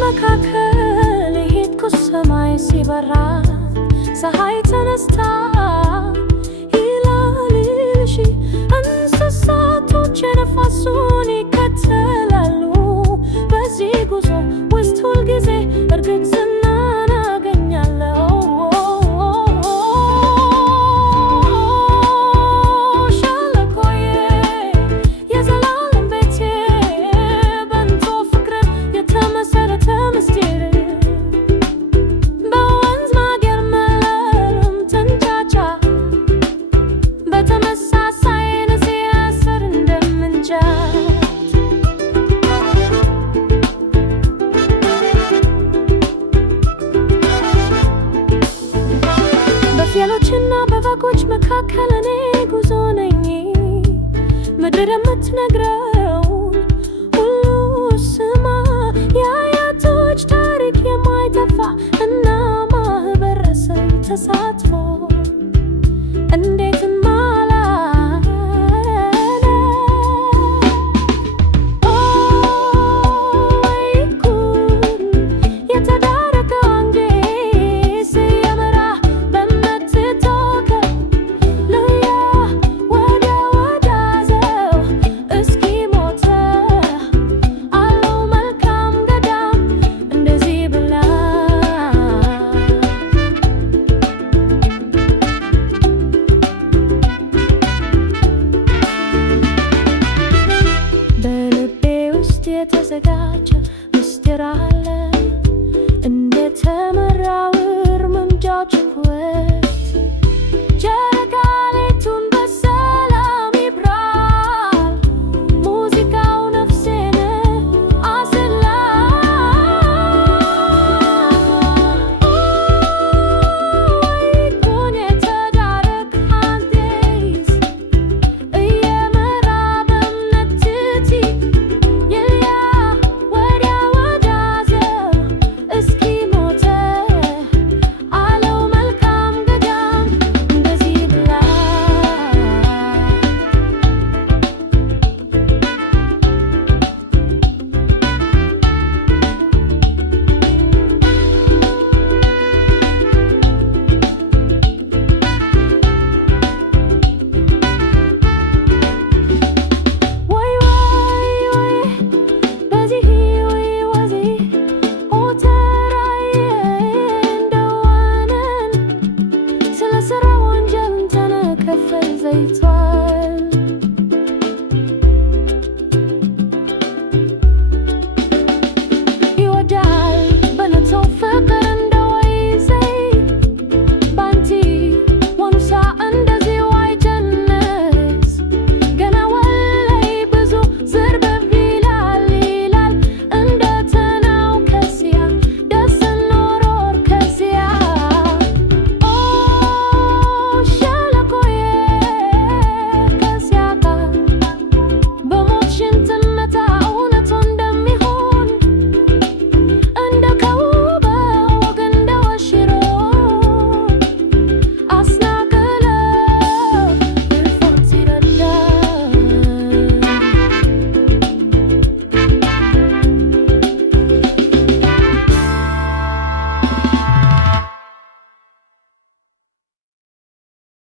መካከል የሄድኩት ሰማይ ሲበራ ፀሐይ ተነስታ ይላልሽ እንስሳቶች ነፋሱን ይከተላሉ። በዚህ ጉዞ ውስጥ ሁልጊዜ እርግጥናን አገኛለሁ። ሸለቆዬ የዘላለም ቤቴ በንቱ ፍቅር የተመሰረተ ምስጢር በወንዝ ማገር መለርም ተንጫጫ በተመሳሳይ ነዚያ ስር እንደምንጃት በፍየሎችና በበጎች መካከል እኔ ጉዞ ነኝ። ምድር የምትነግረውን ሁሉ ስማ። የአያቶች ታሪክ የማይጠፋ እና ማህበረሰብ ተሳትፎ እንዴት የተዘጋጀ ምስጢር አለ።